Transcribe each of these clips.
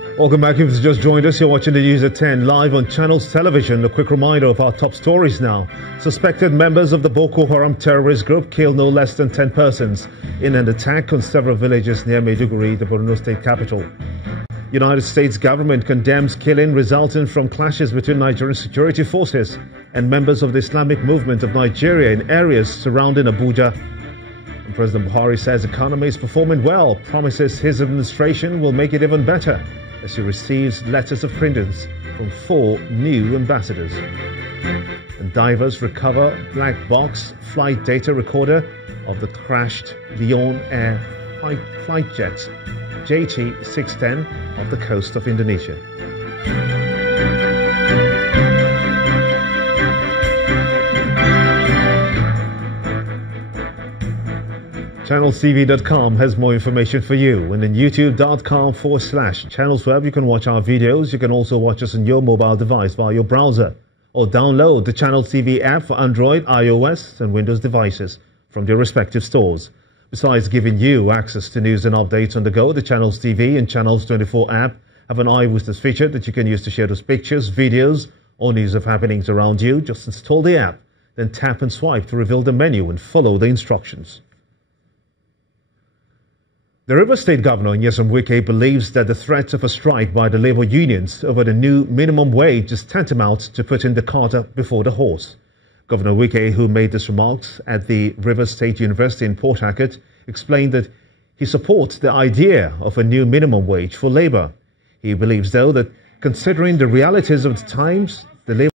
Welcome back. If you've just joined us, you're watching the news at 10 live on Channels Television. A quick reminder of our top stories now. Suspected members of the Boko Haram terrorist group killed no less than 10 persons in an attack on several villages near Maiduguri, the Borno state capital. United States government condemns killing resulting from clashes between Nigerian security forces and members of the Islamic movement of Nigeria in areas surrounding Abuja. And President Buhari says economy is performing well, promises his administration will make it even better as he receives letters of credence from 4 new ambassadors. And divers recover black box flight data recorder of the crashed Lyon Air flight jet JT610 off the coast of Indonesia. ChannelsTV.com has more information for you. And in YouTube.com/ChannelsWeb, you can watch our videos. You can also watch us on your mobile device via your browser, or download the Channels TV app for Android, iOS, and Windows devices from their respective stores. Besides giving you access to news and updates on the go, the Channels TV and Channels 24 app have an eyewitness feature that you can use to share those pictures, videos, or news of happenings around you. Just install the app, then tap and swipe to reveal the menu and follow the instructions. The Rivers State Governor, Nyesom Wike, believes that the threat of a strike by the labor unions over the new minimum wage is tantamount to putting the cart before the horse. Governor Wike, who made these remarks at the Rivers State University in Port Harcourt, explained that he supports the idea of a new minimum wage for labor. He believes, though, that considering the realities of the times, the labor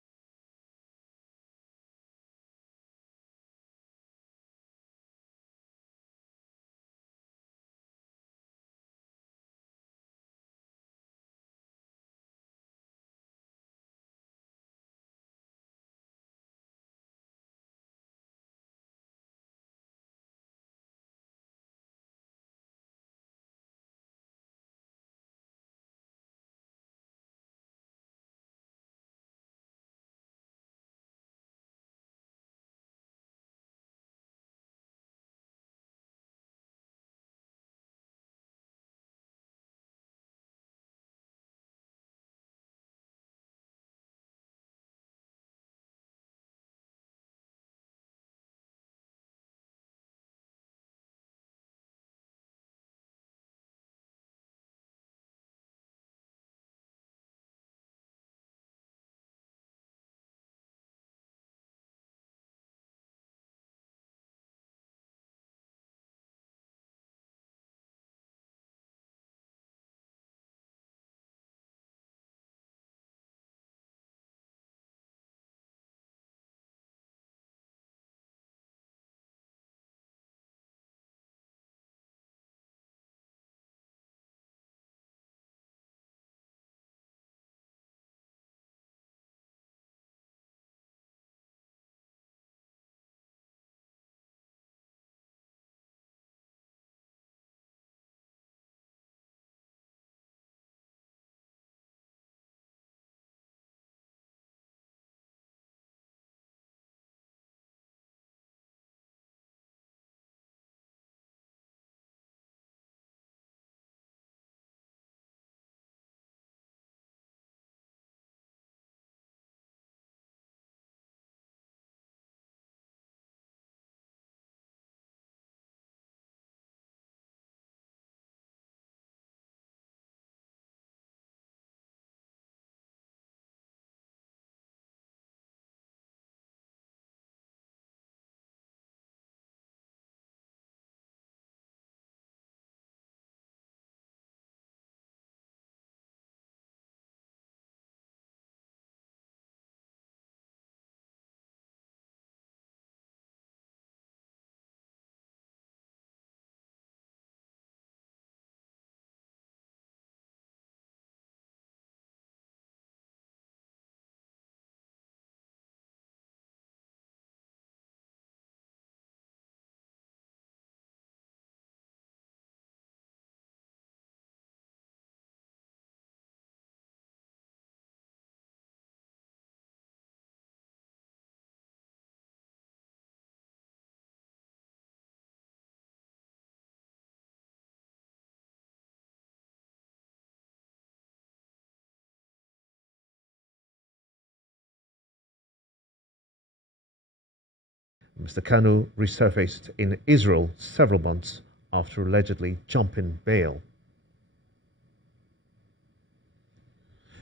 Mr. Kanu resurfaced in Israel several months after allegedly jumping bail.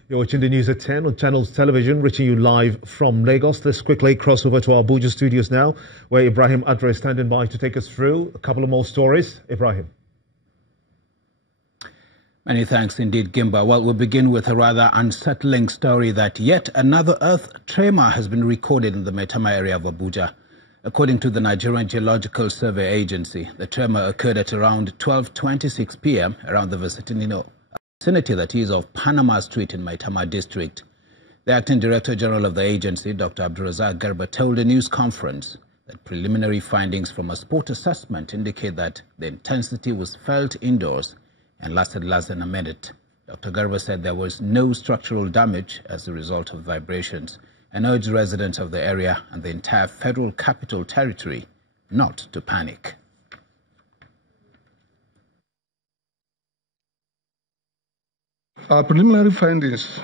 You're watching the news at 10 on Channels Television, reaching you live from Lagos. Let's quickly cross over to our Abuja studios now, where Ibrahim Adre is standing by to take us through a couple of more stories. Ibrahim. Many thanks indeed, Gimba. Well, we'll begin with a rather unsettling story that yet another earth tremor has been recorded in the Maitama area of Abuja. According to the Nigerian Geological Survey Agency, the tremor occurred at around 12:26 p.m. around the vicinity that is of Panama Street in Maitama district. The acting director general of the agency, Dr. Abdulrazak Garba, told a news conference that preliminary findings from a spot assessment indicate that the intensity was felt indoors and lasted less than a minute. Dr. Garba said there was no structural damage as a result of vibrations and urged residents of the area and the entire Federal Capital Territory not to panic. Our preliminary findings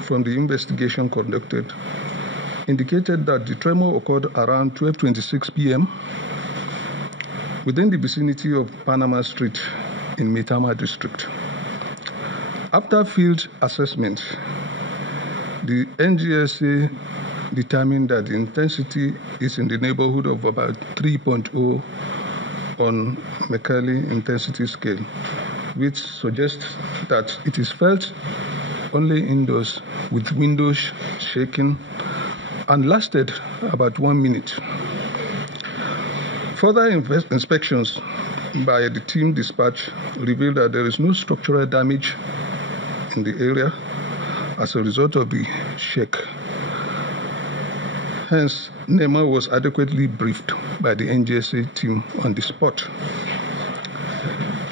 from the investigation conducted indicated that the tremor occurred around 12:26 p.m. within the vicinity of Panama Street in Maitama district. After field assessment, the NGSA determined that the intensity is in the neighborhood of about 3.0 on Mercalli intensity scale, which suggests that it is felt only indoors with windows shaking and lasted about 1 minute. Further inspections by the team dispatch revealed that there is no structural damage in the area as a result of the shake. Hence, NEMA was adequately briefed by the NGSA team on the spot.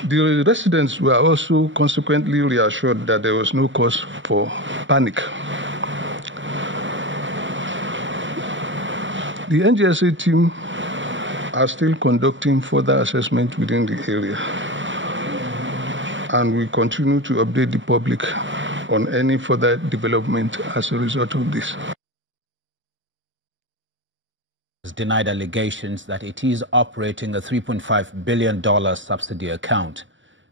The residents were also consequently reassured that there was no cause for panic. The NGSA team are still conducting further assessment within the area, and we continue to update the public on any further development as a result of this. Denied allegations that it is operating a $3.5 billion subsidy account.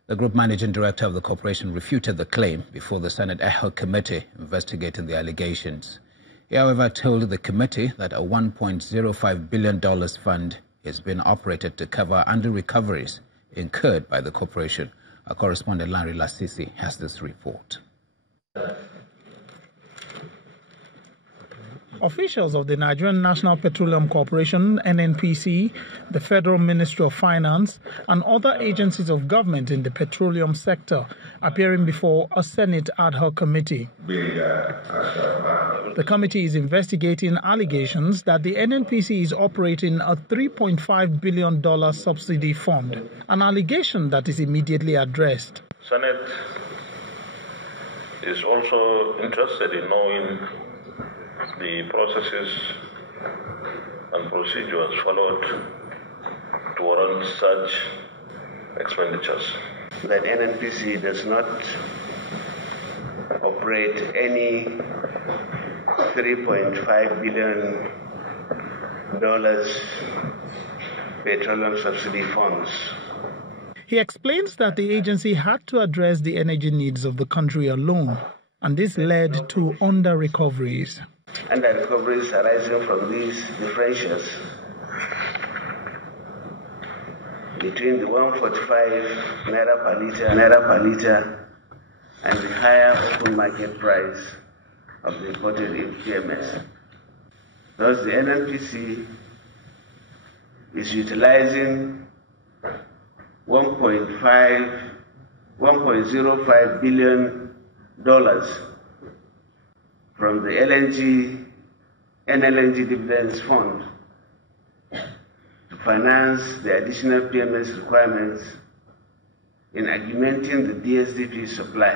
The group managing director of the corporation refuted the claim before the Senate Echo committee investigating the allegations. He, however, told the committee that a $1.05 billion fund is being operated to cover under-recoveries incurred by the corporation. Our correspondent Larry Lasisi has this report. Officials of the Nigerian National Petroleum Corporation, NNPC, the Federal Ministry of Finance, and other agencies of government in the petroleum sector appearing before a Senate ad hoc committee. The committee is investigating allegations that the NNPC is operating a $3.5 billion subsidy fund, an allegation that is immediately addressed. Senate is also interested in knowing the processes and procedures followed to warrant such expenditures. That NNPC does not operate any $3.5 billion petroleum subsidy funds. He explains that the agency had to address the energy needs of the country alone, and this led to under-recoveries. And the recoveries arising from these differentials between the 145 naira per liter and the higher open market price of the imported PMS. Thus, the NNPC is utilizing $1.05 billion from the LNG and LNG dividends fund to finance the additional PMS requirements in augmenting the DSDP supply.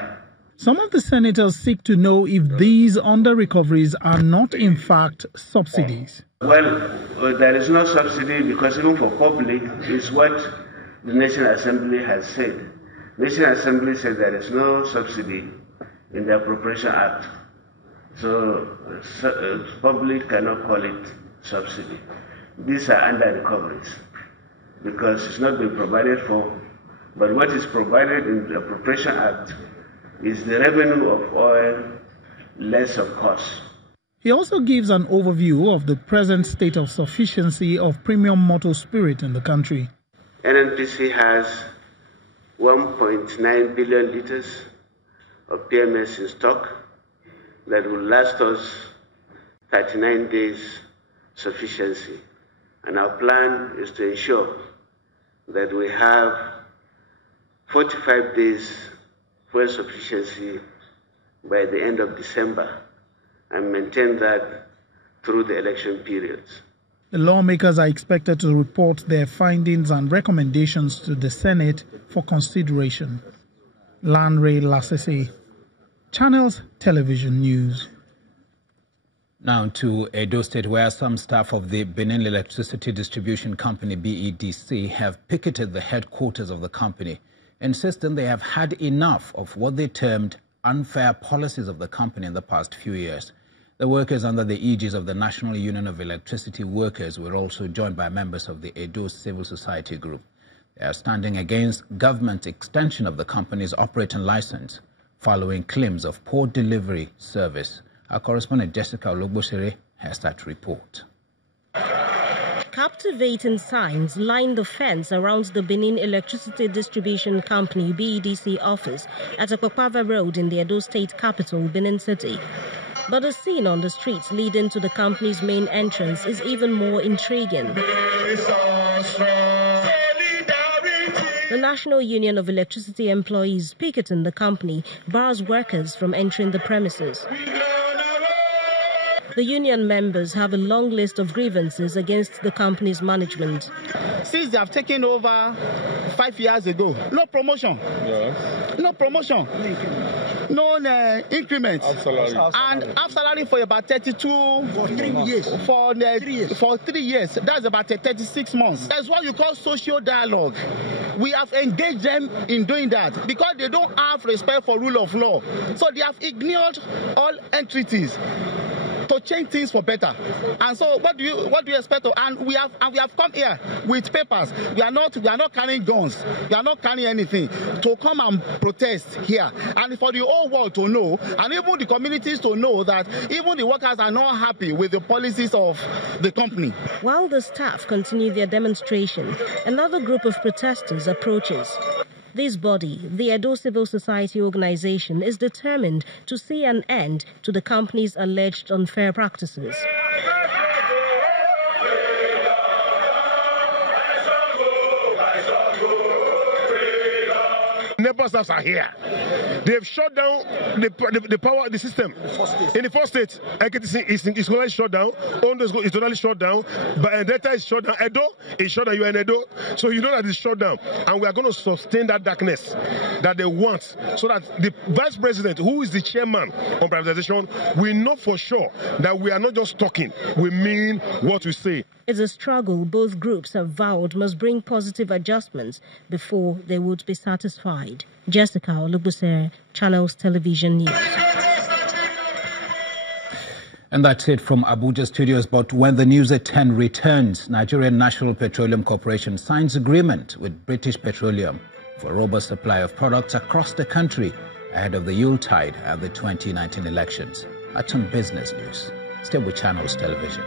Some of the senators seek to know if these under-recoveries are not in fact subsidies. Well, there is no subsidy because even for public is what the National Assembly has said. The National Assembly said there is no subsidy in the Appropriation Act. So public cannot call it subsidy. these are under recoveries because it's not been provided for. But what is provided in the Appropriation Act is the revenue of oil less of cost. He also gives an overview of the present state of sufficiency of premium motor spirit in the country. NNPC has 1.9 billion liters of PMS in stock that will last us 39 days sufficiency. And our plan is to ensure that we have 45 days fuel sufficiency by the end of December and maintain that through the election periods. The lawmakers are expected to report their findings and recommendations to the Senate for consideration. Lanre Lasese, Channels Television News. Now to Edo State, where some staff of the Benin Electricity Distribution Company, BEDC, have picketed the headquarters of the company, insisting they have had enough of what they termed unfair policies of the company in the past few years. The workers under the aegis of the National Union of Electricity Workers were also joined by members of the Edo Civil Society Group. They are standing against government extension of the company's operating license following claims of poor delivery service. Our correspondent Jessica Ologbosere has that report. Captivating signs line the fence around the Benin Electricity Distribution Company BEDC office at Akpakpava Road in the Edo State capital, Benin City. But the scene on the streets leading to the company's main entrance is even more intriguing. The National Union of Electricity Employees picketing the company bars workers from entering the premises. The union members have a long list of grievances against the company's management. Since they have taken over 5 years ago, no promotion. Yes. No promotion. No increment. And half salary for about 32 for 3 years. For 3 years. That's about 36 months. That's what you call social dialogue. We have engaged them in doing that because they don't have respect for rule of law. So they have ignored all entities to change things for better. And so what do you expect? And we have come here with papers. We are not carrying guns. We are not carrying anything to come and protest here. And for the whole world to know, and even the communities to know that even the workers are not happy with the policies of the company. While the staff continue their demonstration, another group of protesters approaches. This body, the Edo Civil Society Organization, is determined to see an end to the company's alleged unfair practices. NEPA staffs are here. They've shut down the power, the system. In the first state, NKTC is totally shut down. Ondo is totally shut down. But Delta is shut down. Edo is shut down. You are in Edo. So you know that it's shut down. And we are going to sustain that darkness that they want. So that the vice president, who is the chairman on privatization, we know for sure that we are not just talking. We mean what we say. It's a struggle both groups have vowed must bring positive adjustments before they would be satisfied. Jessica Ologbosere, Channels Television News. And that's it from Abuja studios. But when the news at 10 returns, Nigerian National Petroleum Corporation signs agreement with British Petroleum for a robust supply of products across the country ahead of the Yuletide and the 2019 elections. That's on Business News. Stay with Channels Television.